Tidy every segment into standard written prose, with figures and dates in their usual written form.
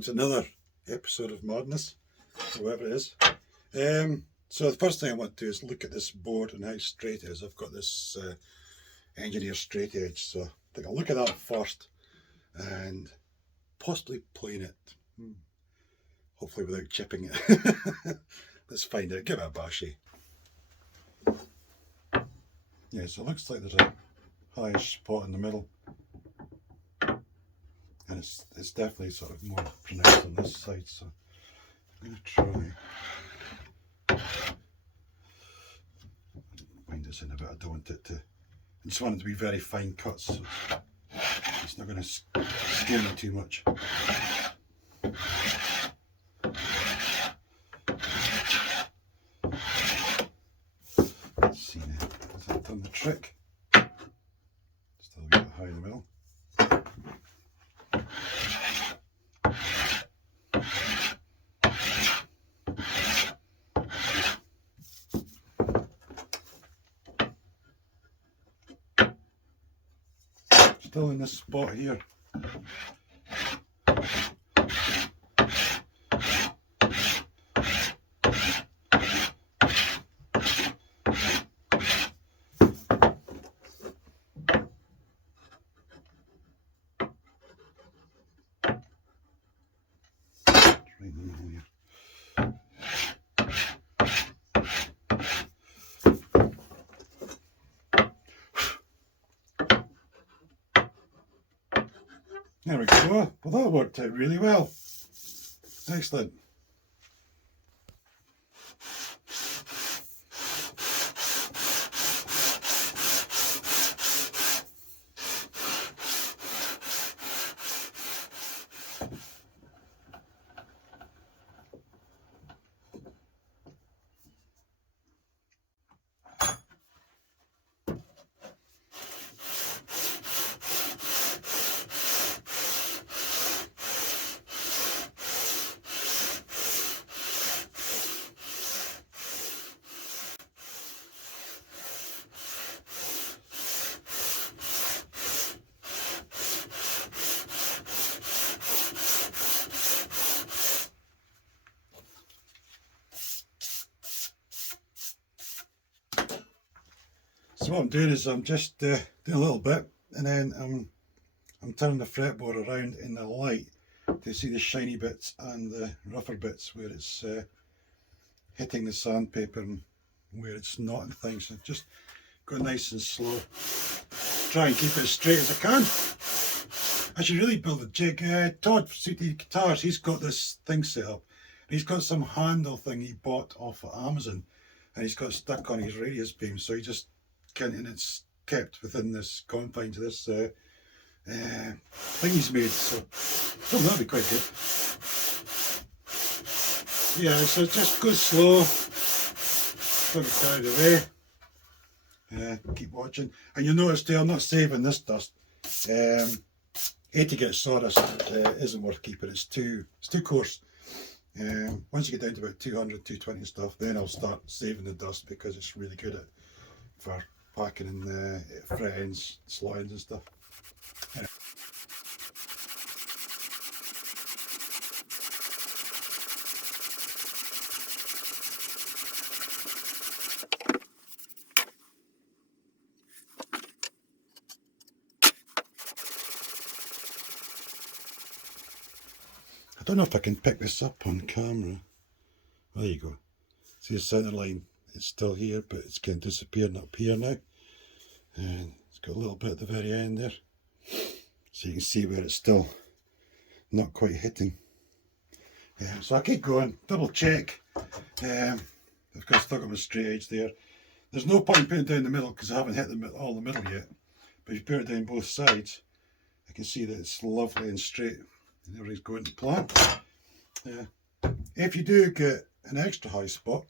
welcome to another episode of Madness, whoever it is. So the first thing I want to do is look at this board and how straight it is. I've got this engineer straight edge, so take a look at that first and possibly plane it, hopefully without chipping it. Let's find out, give it a bashy. Yeah, so it looks like there's a highish spot in the middle. And it's definitely sort of more pronounced on this side, so I'm going to try. Wind this in a bit, I don't want it to, I just want it to be very fine cuts, so it's not going to scare me too much. Let's see now, has that done the trick? Still got it high in the middle. Still in this spot here. Right in the middle here. There we go. Well, that worked out really well. Excellent. So what I'm doing is I'm just doing a little bit, and then I'm turning the fretboard around in the light to see the shiny bits and the rougher bits where it's hitting the sandpaper and where it's not and things. So just go nice and slow. Try and keep it as straight as I can. I should really build a jig. Todd for CT Guitars, he's got this thing set up. He's got some handle thing he bought off of Amazon, and he's got stuck on his radius beam, so he just can't, and it's kept within this confines of this thing he's made, so that'll be quite good. Yeah, so just go slow, don't get carried away. Keep watching, and you'll notice too, I'm not saving this dust. Hate to get sawdust, isn't worth keeping. It's too coarse. Once you get down to about 200, 220 stuff, then I'll start saving the dust, because it's really good for packing in fret ends, slot ends and stuff. Anyway. I don't know if I can pick this up on camera. There you go. See the centre line? It's still here, but it's kind of disappearing up here now. And it's got a little bit at the very end there. So you can see where it's still not quite hitting. So I keep going, double check. I've still got my straight edge there. There's no point in putting it down the middle because I haven't hit all the middle yet. But if you put it down both sides, I can see that it's lovely and straight. And everything's going to plan. If you do get an extra high spot,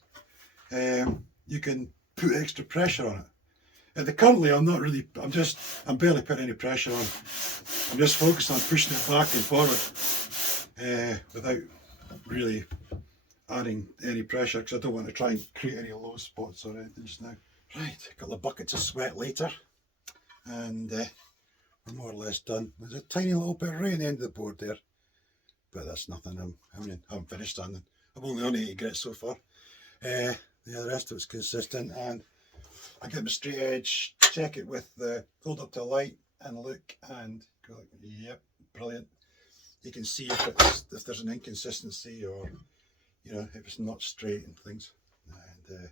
you can put extra pressure on it. Currently I'm barely putting any pressure on. I'm just focused on pushing it back and forward without really adding any pressure, because I don't want to try and create any low spots or anything just now. Right, got the bucket of sweat later, and we're more or less done. There's a tiny little bit right at the end of the board there, but that's nothing. I haven't finished sanding. I'm only on 80 grit so far. The rest of it's consistent, and I get my straight edge, check it with the hold up to the light and look, and go like, yep, brilliant. You can see if there's an inconsistency, or if it's not straight and things, and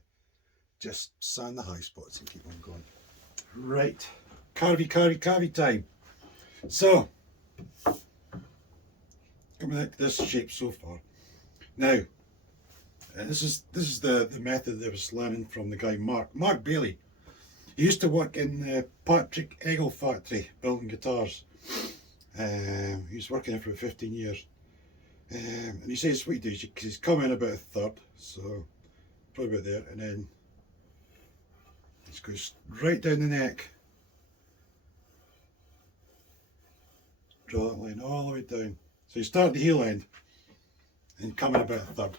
just sand the high spots and keep on going. Right, carvey time. So coming out this shape so far. Now this is the method that I was learning from the guy Mark Bailey. He used to work in the Patrick Eggle factory building guitars. He was working there for 15 years. And he says what he does, he's come in about a third, so probably about there, and then just goes right down the neck. Draw that line all the way down. So you start at the heel end and come in about a third.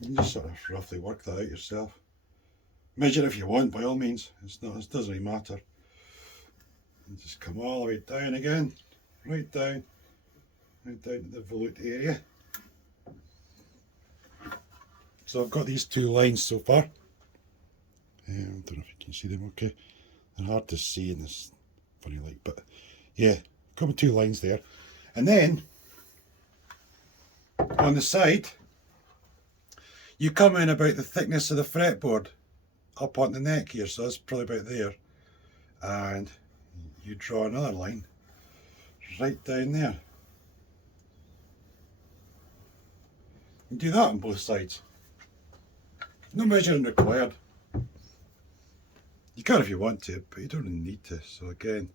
You can just sort of roughly work that out yourself. Measure if you want, by all means. It doesn't really matter. And just come all the way down again, right down to the volute area. So I've got these two lines so far. I don't know if you can see them okay. They're hard to see in this funny light, but yeah, got my two lines there. And then on the side, you come in about the thickness of the fretboard up on the neck here, so that's probably about there, and you draw another line right down there. You do that on both sides. No measuring required. You can if you want to, but you don't really need to. So again,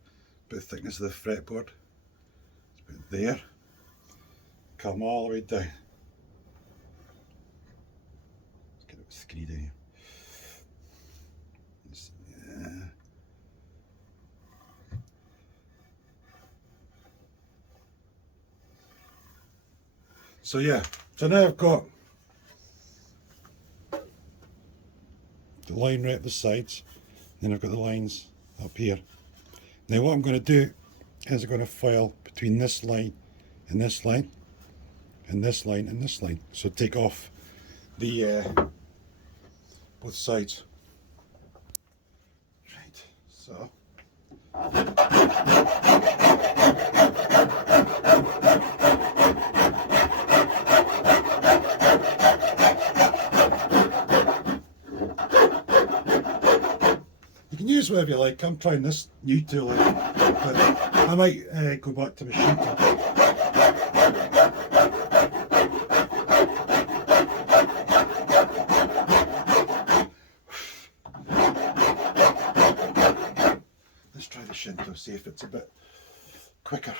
about the thickness of the fretboard, it's about there. Come all the way down. Let's get a bit screed in here. Yeah. So yeah, so now I've got the line right at the sides, then I've got the lines up here. Now what I'm going to do is I'm going to file between this line and this line and this line and this line. So take off the both sides. Right, so you can use whatever you like. I'm trying this new tool out, but I might go back to my shooter. Let's try the Shinto, see if it's a bit quicker.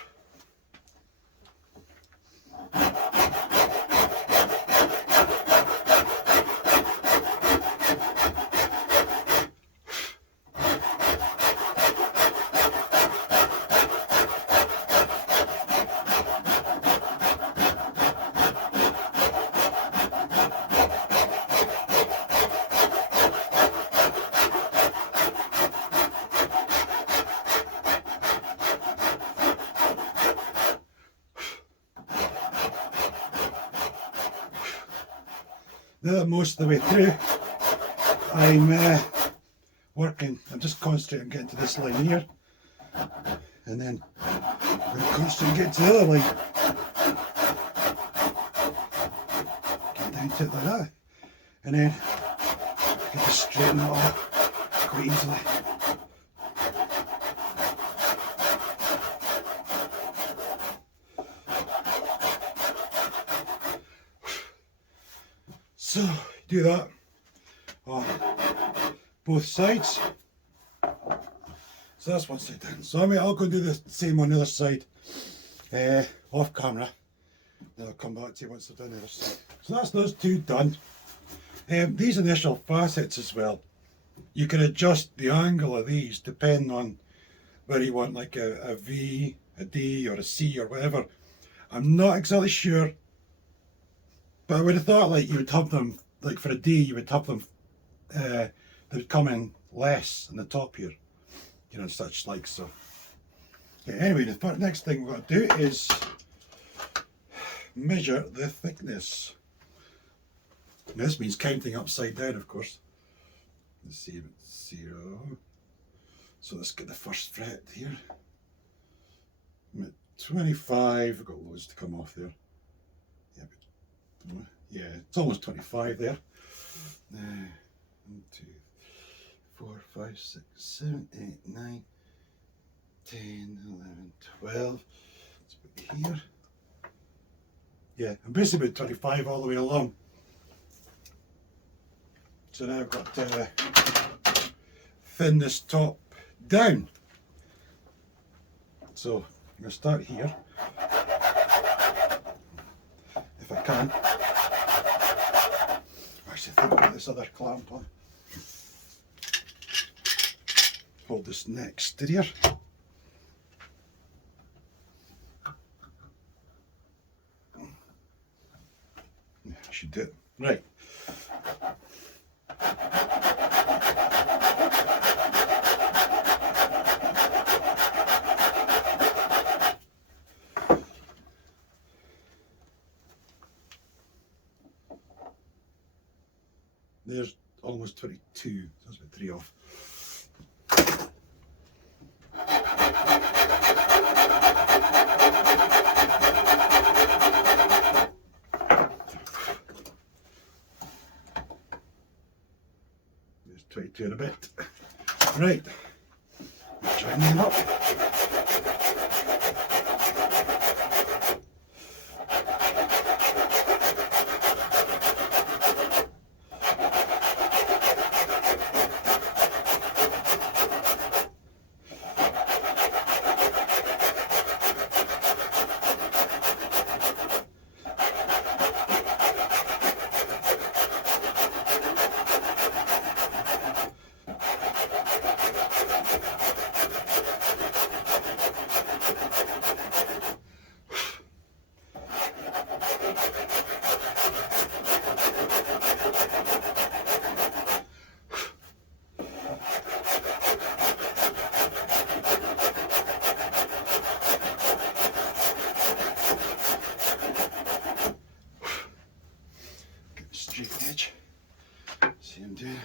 Now that most of the way through, I'm just concentrating on getting to this line here, and then I'm going to concentrate on getting to the other line. Get down to it like that, and then I can just straighten it all quite easily. So do that on both sides. So that's one side done. So I'll go and do the same on the other side off camera. Then I'll come back to you once I've done the other side. So that's those two done. These initial facets as well, you can adjust the angle of these depending on whether you want like a V, a D or a C or whatever. I'm not exactly sure. But I would have thought like you would have them, like for a D, you would have them, they would come in less on the top here, such like so. Okay, anyway, the next thing we're going to do is measure the thickness. Now, this means counting upside down, of course. Let's see if it's 0. So let's get the first fret here. I'm at 25. I've got loads to come off there. Yeah, it's almost 25 there. 1, 2, 4, 5, 6, 7, 8, 9, 10, 11, 12. Let's put it here. Yeah, I'm basically about 25 all the way along. So now I've got to thin this top down. So I'm going to start here, if I can. Actually, think about this other clamp on. Hold this neck steadier. Yeah, I should do it. Right. There's almost 22, so that's about 3 off. There's 22 and a bit. Right, try and nail up. Straight edge. See him doing.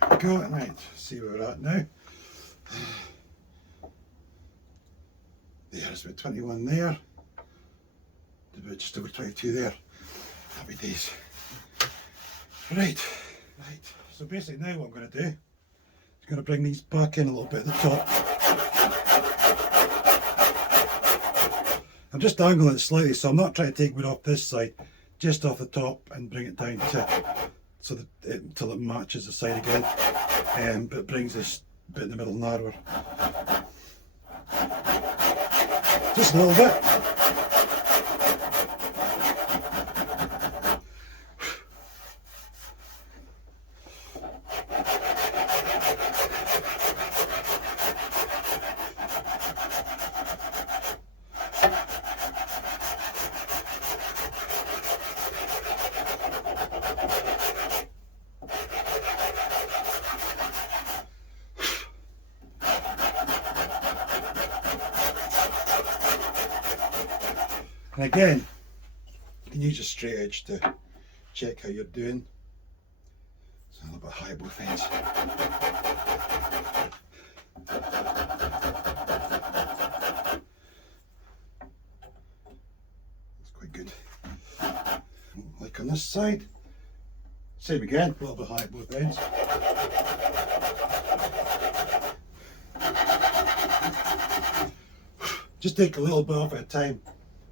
There we go. Right, see where we're at now. There's about 21 there. About just over 22 there. Happy days. Right. So basically now what I'm going to do is going to bring these back in a little bit at the top. I'm just angling it slightly, so I'm not trying to take wood off this side, just off the top and bring it down to so that until it matches the side again. But it brings this bit in the middle narrower. Just a little bit. And again, you can use a straight edge to check how you're doing. It's a little bit high at both ends. That's quite good. Like on this side, same again, a little bit high at both ends. Just take a little bit off at a time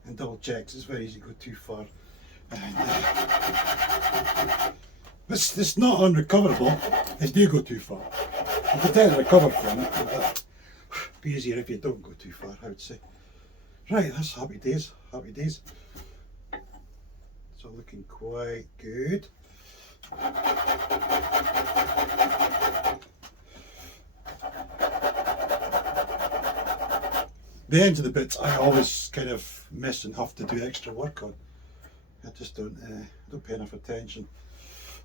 and double checks. It's very easy to go too far. And, it's not unrecoverable. If you go too far, you can tend to recover from it. But be easier if you don't go too far, I would say. Right, that's happy days. Happy days. It's all looking quite good. the ends of the bits I always kind of miss and have to do extra work on. I just don't pay enough attention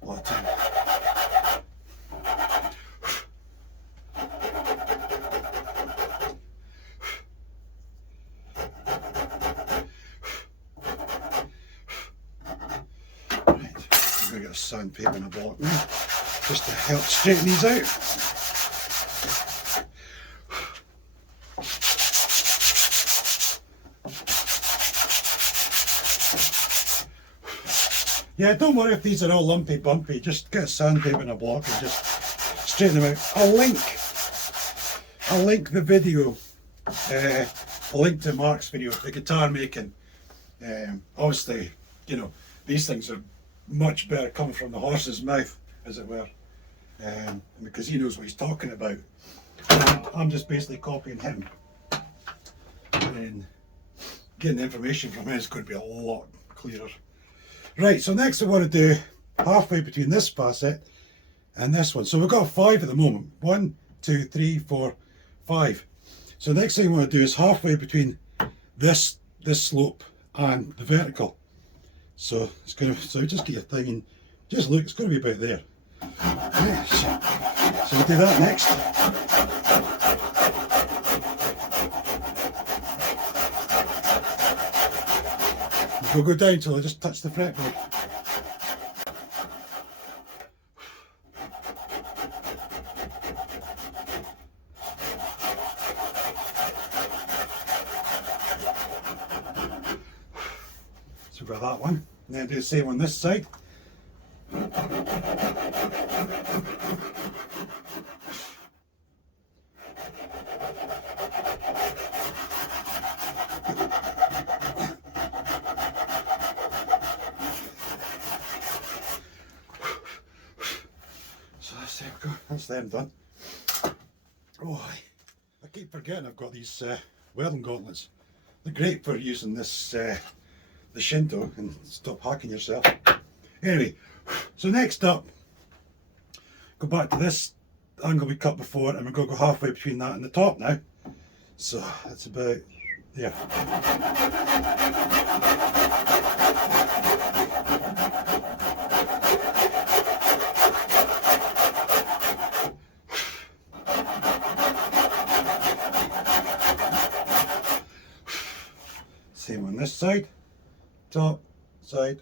a lot of time. I'm going to get a sandpaper and a block now, just to help straighten these out. Yeah, don't worry if these are all lumpy bumpy, just get a sandpaper and a block and just straighten them out. I'll link the video, I'll link to Mark's video, the guitar making. Obviously, you know, these things are much better coming from the horse's mouth, as it were, because he knows what he's talking about. And I'm just basically copying him, and then getting the information from him is going to be a lot clearer. Right, so next I want to do halfway between this facet and this one. So we've got 5 at the moment. 1, 2, 3, 4, 5. So the next thing I want to do is halfway between this slope and the vertical. So it's going to, so just get your thing and just look, it's going to be about there. Yes. So we'll do that next. We'll go down till I just touch the fretboard. So we've got that one. And then do the same on this side. That's them done. Oh, I keep forgetting I've got these welding gauntlets. They're great for using this the Shinto and stop hacking yourself. Anyway, so next up, go back to this angle we cut before, and we're going to go halfway between that and the top now. So that's about there. Same on this side, top, side.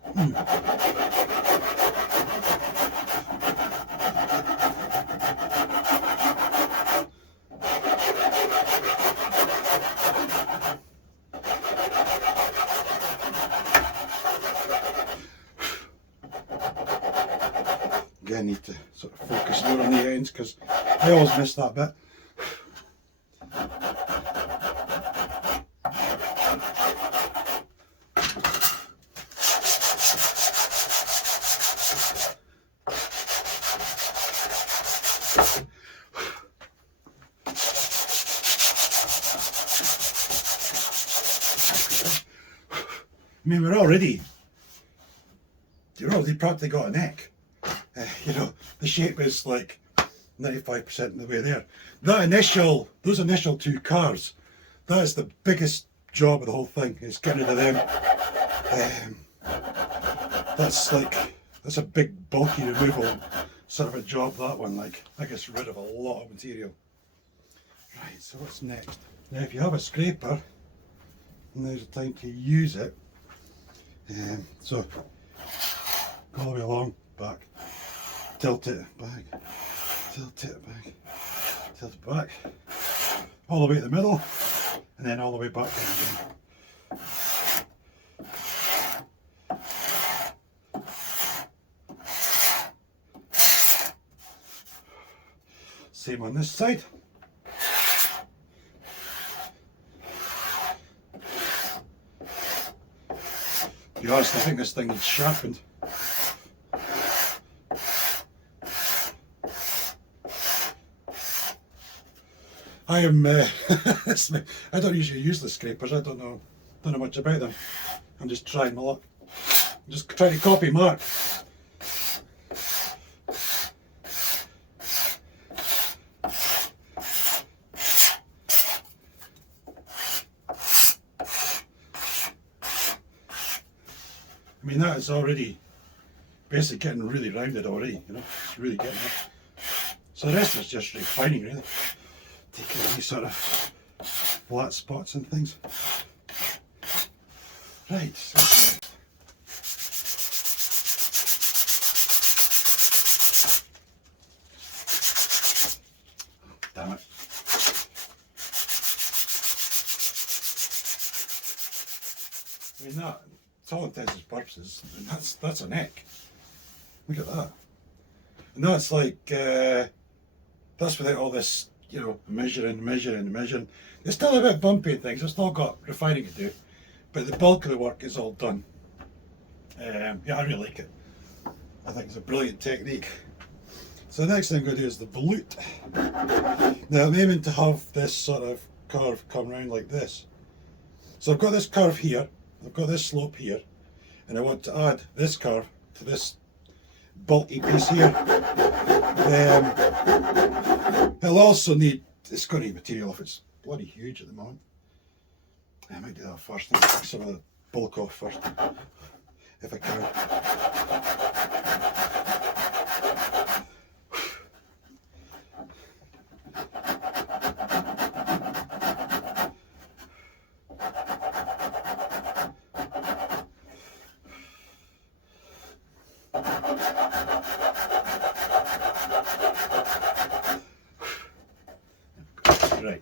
Again, I need to sort of focus more on the ends because I always miss that bit. I mean, you're already practically got a neck. You know, the shape is like 95% of the way there. Those initial 2 carves, that is the biggest job of the whole thing, is getting rid of them. That's a big bulky removal sort of a job, that one. Like, that gets rid of a lot of material. Right, so what's next? Now if you have a scraper, now's the time to use it. So go all the way along, back, tilt it back, tilt it back, tilt it back, all the way to the middle, and then all the way back down again. Same on this side. To be honest, I think this thing is sharpened. I am. I don't usually use the scrapers. I don't know much about them. I'm just trying my luck. I'm just trying to copy Mark. mean, that is already basically getting really rounded already, you know, it's really getting it. So the rest is just refining, really. Taking any sort of flat spots and things. Right, so damn it. I mean, that, to all intents and purposes, that's a neck. Look at that. And that's like, that's without all this, you know, measuring. It's still a bit bumpy and things, it's still got refining to do, but the bulk of the work is all done. Yeah, I really like it. I think it's a brilliant technique. So the next thing I'm going to do is the volute. Now I'm aiming to have this sort of curve come round like this. So I've got this curve here, I've got this slope here, and I want to add this curve to this bulky piece here. It'll also need, it's going to need material if it's bloody huge at the moment. I might do that first, I'll take some of the bulk off first, if I can. Right.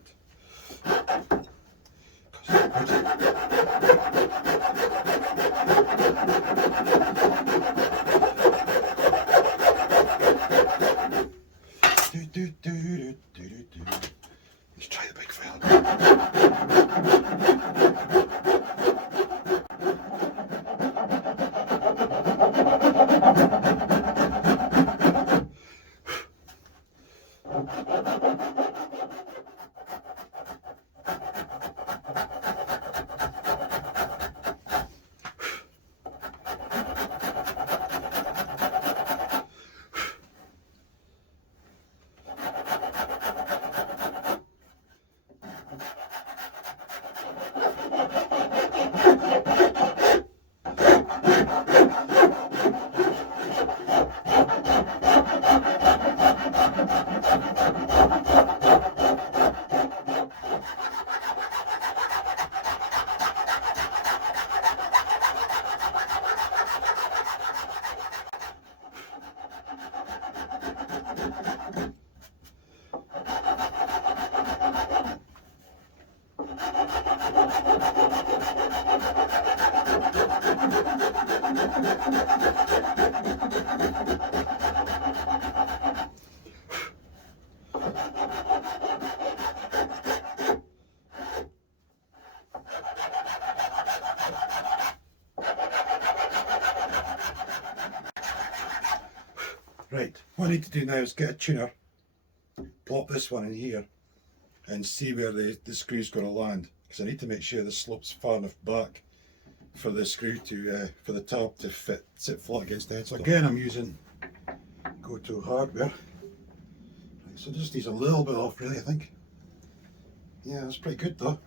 Let's try the big file. Right, what I need to do now is get a tuner, plop this one in here and see where the screw's going to land, because I need to make sure the slope's far enough back for the screw to, for the tab to sit flat against the headstock. So again I'm using go-to hardware. Right, so just needs a little bit off really, I think. Yeah, that's pretty good though.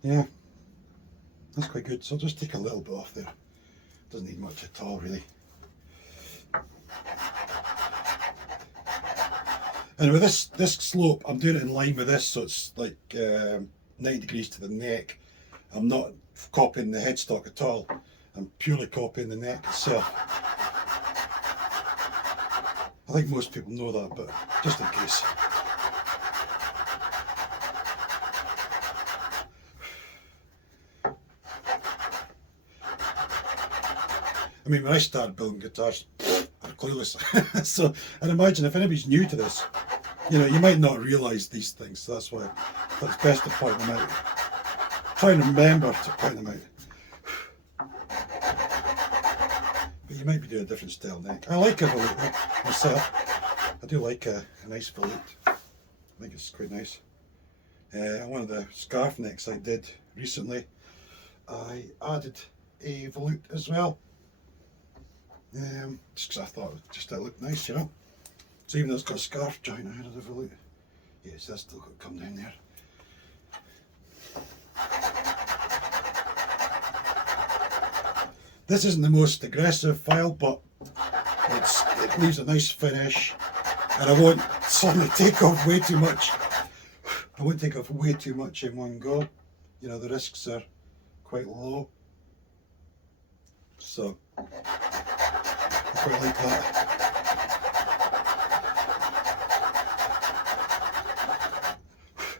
Yeah, that's quite good, so I'll just take a little bit off there. Doesn't need much at all really. And with this slope, I'm doing it in line with this, so it's like 90 degrees to the neck. I'm not copying the headstock at all. I'm purely copying the neck itself. I think most people know that, but just in case. I mean, when I started building guitars, I'm clueless. So I'd imagine if anybody's new to this, you know, you might not realise these things, so that's why it's best to point them out. Try and remember to point them out. But you might be doing a different style neck. I like a volute myself. I do like a nice volute. I think it's quite nice. One of the scarf necks I did recently, I added a volute as well. Just because I thought it looked nice, you know. So even though it's got a scarf joint, I added a volute. Yes, that's still got to come down there. This isn't the most aggressive file, but it leaves a nice finish, and I won't suddenly take off way too much. I won't take off way too much in one go. You know, the risks are quite low. So I quite like that.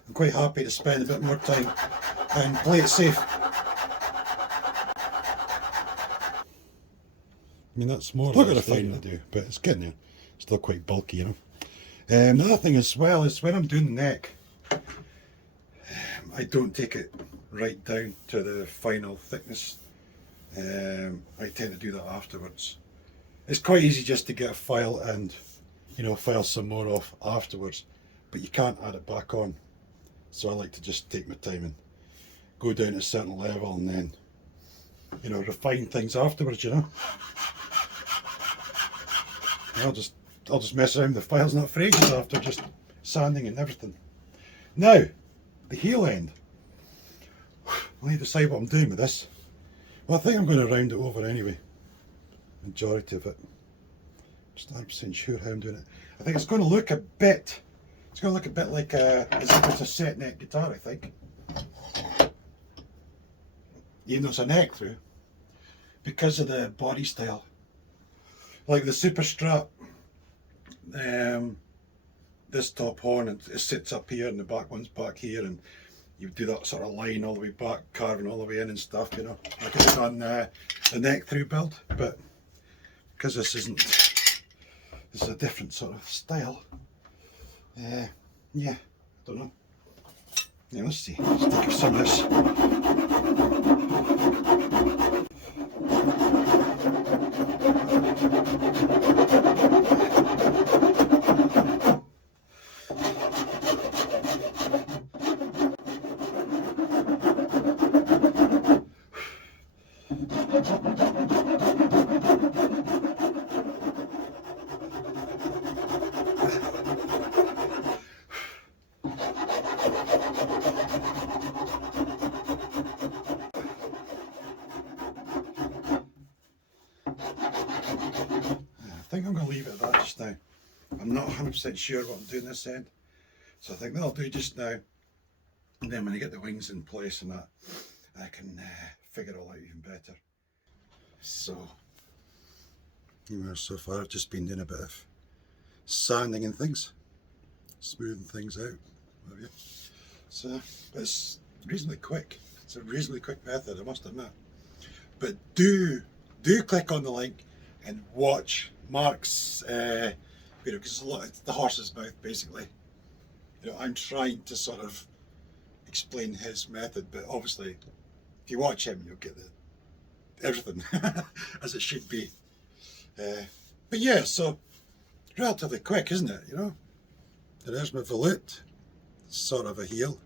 I'm quite happy to spend a bit more time and play it safe. I mean, that's more. Still got a fine to do, but it's getting there. Still quite bulky, you know. Another thing as well is when I'm doing the neck, I don't take it right down to the final thickness. I tend to do that afterwards. It's quite easy just to get a file and, you know, file some more off afterwards, but you can't add it back on. So I like to just take my time and go down to a certain level and then, you know, refine things afterwards, you know. I'll just mess around with the files not for ages after just sanding and everything. Now, the heel end. I need to decide what I'm doing with this. Well, I think I'm going to round it over anyway. Majority of it. Just 100% sure how I'm doing it. I think it's going to look a bit. It's going to look a bit like as if it's a set neck guitar, I think. Even though it's a neck through, because of the body style. Like the super strap, this top horn, it sits up here and the back one's back here, and you do that sort of line all the way back, carving all the way in and stuff, you know, like it's on the neck through build. But because this is a different sort of style, yeah, I don't know. Yeah, let's see. Let's take some of this. I think I'm going to leave it at that just now. I'm not 100% sure what I'm doing this end, so I think that'll do just now, and then when I get the wings in place and that, I can figure it all out even better. So, you know, so far I've just been doing a bit of sanding and things, smoothing things out, have you? So, but it's reasonably quick. It's a reasonably quick method, I must admit. But do click on the link and watch Mark's video, because it's the horse's mouth basically. You know, I'm trying to sort of explain his method, but obviously if you watch him you'll get everything as it should be. But yeah, so relatively quick, isn't it? You know, there's my volute. It's sort of a heel.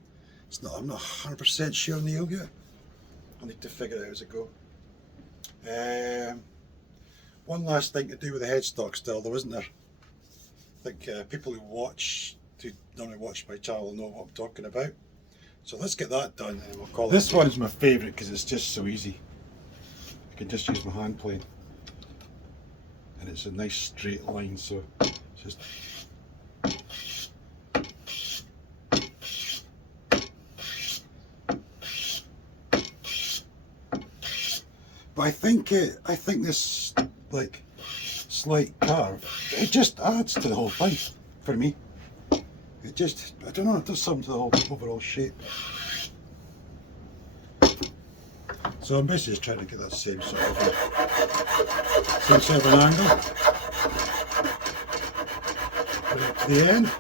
I'm not 100% sure on the heel yet. I need to figure it out as I go. One last thing to do with the headstock still though, isn't there? I think people who normally watch my channel know what I'm talking about. So let's get that done and we'll call it. This one is my favourite because it's just so easy. I can just use my hand plane. And it's a nice straight line, so it's just... But I think this like slight carve, it just adds to the whole thing for me. It just, I don't know, it does something to the whole overall shape. So I'm basically just trying to get that same sort of an angle right up to the end.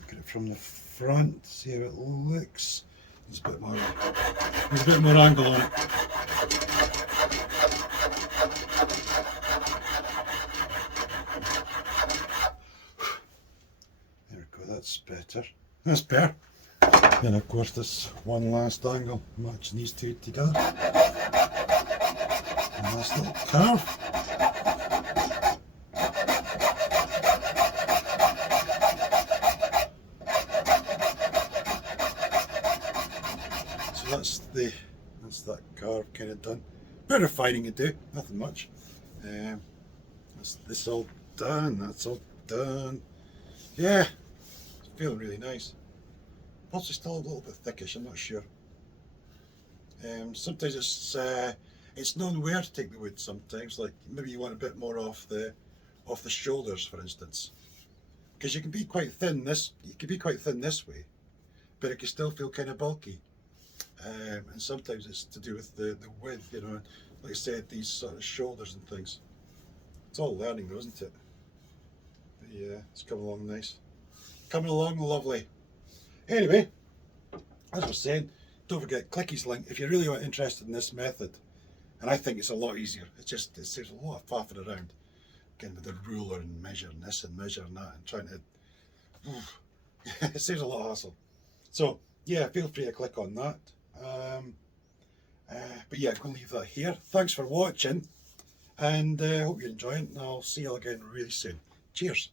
Look at it from the front, see how it looks. There's a bit more angle on it. There we go, that's better. That's better. Then of course this one last angle matching these two together. A nice little carve. that's that carve kind of done. Bit of refining to do, nothing much. That's this all done. That's all done. Yeah, it's feeling really nice. Also, still a little bit thickish. I'm not sure. Sometimes it's known where to take the wood. Sometimes, like maybe you want a bit more off the shoulders, for instance, because you can be quite thin. You can be quite thin this way, but it can still feel kind of bulky. And sometimes it's to do with the width, you know. Like I said, these sort of shoulders and things. It's all learning, though, isn't it? But yeah, it's coming along nice. Coming along lovely. Anyway, as I was saying, don't forget, click his link if you're really interested in this method. And I think it's a lot easier. It saves a lot of faffing around, getting with the ruler and measuring this and measuring that and trying to. It saves a lot of hassle. So yeah, feel free to click on that. But yeah, I'm going to leave that here. Thanks for watching, and hope you're enjoying it. And I'll see you all again really soon. Cheers.